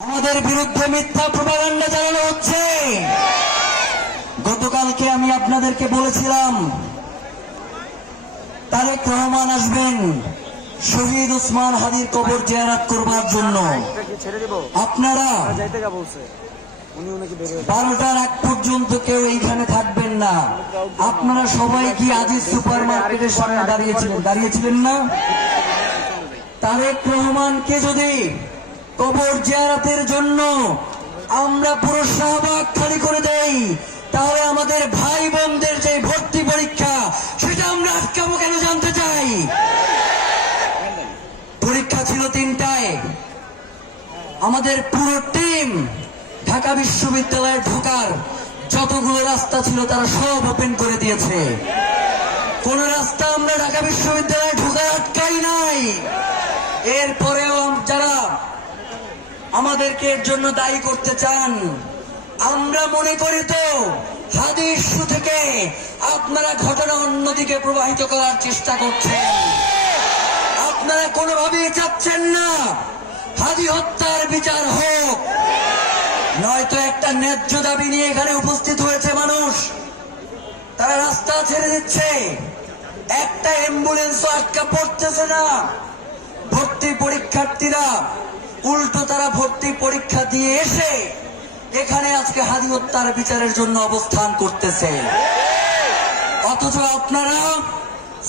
আমাদের বিরুদ্ধে মিথ্যা প্রপাগান্ডা চালানো হচ্ছে। গতকালকে আমি আপনাদেরকে বলেছিলাম তারেক রহমান আসবেন শহীদ ওসমান হাদির কবর জিয়ারত করবার জন্য। আপনারা 12টার আগ পর্যন্ত কেউ এইখানে থাকবেন না। আপনারা সবাই কি আজিজ সুপার মার্কেটের সামনে দাঁড়িয়েছিলেন না? তারেক রহমানকে যদি কবর জিয়ারতের জন্য আমরা পুরো শাহবাগ খালি করে দেই, তাহলে আমাদের ভাই বোনদের যে ভর্তি পরীক্ষা সেটা আমরা আটকাবো কেন জানতে চাই। পরীক্ষা ছিল 3টায়। আমাদের পুরো টিম ঢাকা বিশ্ববিদ্যালয়ে ঢোকার যতগুলো রাস্তা ছিল তারা সব ওপেন করে দিয়েছে। কোন রাস্তা আমরা ঢাকা বিশ্ববিদ্যালয়ে ঢোকার আটকাই নাই। এরপরেও যারা আমাদেরকে এর জন্য দায়ী করতে চান, আমরা মনে করি তো হাদি ইস্যু থেকে আপনারা ঘটনা অন্যদিকে প্রবাহিত করার চেষ্টা করছেন। আপনারা কোনোভাবেই চাচ্ছেন না হাদি হত্যার বিচার হোক। নয়তো একটা ন্যায্য দাবি নিয়ে এখানে উপস্থিত হয়েছে মানুষ, তারা রাস্তা ছেড়ে দিচ্ছে, একটা অ্যাম্বুলেন্সও আটকা পড়তেছে না। ভর্তি পরীক্ষার্থীরা উল্টো তারা ভর্তি পরীক্ষা দিয়ে এসে এখানে আজকে হাদি হত্যার বিচারের জন্য অবস্থান করতেছে। অথচ আপনারা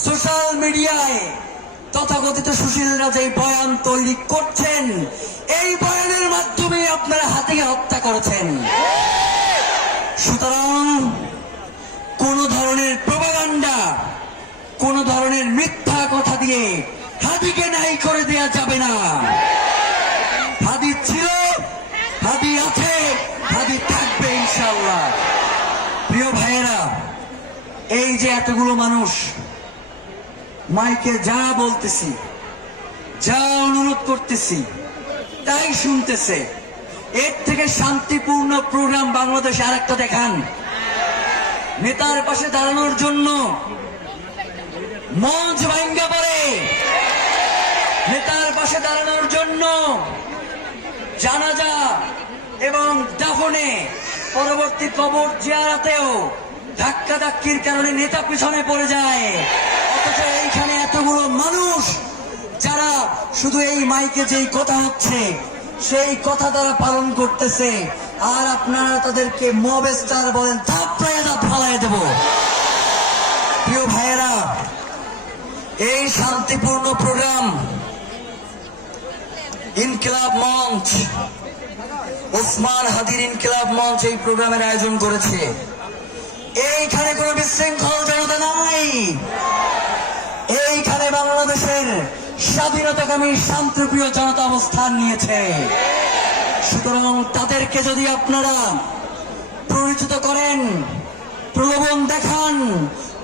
সোশ্যাল মিডিয়ায় তথাকথিত সুশীলরা যে বয়ান তৈরি করছেন, এই বয়ানের মাধ্যমে আপনারা হাদিকে হত্যা করেছেন। সুতরাং কোন ধরনের প্রপাগান্ডা, কোন ধরনের মিথ্যা কথা দিয়ে হাদিকে নাই করে দেয়া যাবে না। হাদি ছিল, হাদি আছে, হাদি থাকবে ইনশাআল্লাহ। প্রিয় ভাইয়েরা, এই যে এতগুলো মানুষ মাইকে যা বলতেছি, যা অনুরোধ করতেছি তাই শুনতেছে, এর থেকে শান্তিপূর্ণ প্রোগ্রাম বাংলাদেশে আরেকটা দেখান। নেতার পাশে দাঁড়ানোর জন্য মঞ্চ ভাঙ্গা পড়ে, নেতার পাশে দাঁড়ানোর জন্য জানাজা এবং দাফনে পরবর্তী কবর জিয়ারতেও ধাক্কাধাক্কির কারণে নেতা পিছনে পড়ে যায়। অথচ এইখানে এতগুলো মানুষ যারা শুধু এই মাইকে যেই কথা হচ্ছে সেই কথা তারা পালন করতেছে, আর আপনারা তাদেরকে মব স্টার বলেন, থাপড়ায় ফালাই দেব। প্রিয় ভাইয়েরা, এই শান্তিপূর্ণ প্রোগ্রাম ইনকিলাব মঞ্চ, ওসমান হাদির ইনকিলাব মঞ্চ এই প্রোগ্রামের আয়োজন করেছে। এইখানে কোন বিশৃঙ্খল জনতা নাই। এইখানে বাংলাদেশের স্বাধীনতাকামী শান্তিপ্রিয় জনতা অবস্থান নিয়েছে। সুতরাং তাদেরকে যদি আপনারা পরিচিত করেন, প্রলোভন দেখান,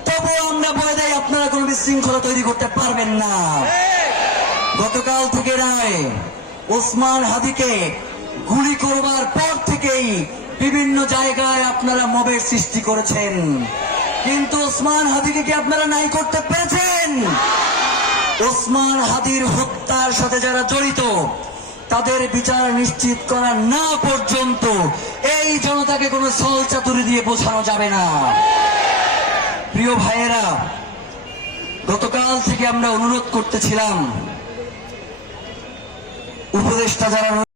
তবুও আমরা বলে দেই আপনারা কোন বিশৃঙ্খলা তৈরি করতে পারবেন না। গতকাল থেকে নয়, ওসমান হাদিকে গুলি করবার পর থেকেই বিভিন্ন জায়গায় আপনারা মবের সৃষ্টি করেছেন, কিন্তু ওসমান হাদিকে কি আপনারা নাই করতে পেরেছেন? ওসমান হাদির হত্যার সাথে যারা জড়িত তাদের বিচার নিশ্চিত করা না পর্যন্ত এই জনতাকে কোনো ছল চাতুরি দিয়ে বোঝানো যাবে না। প্রিয় ভাইয়েরা, গতকাল থেকে আমরা অনুরোধ করতেছিলাম উপদেষ্টা যারা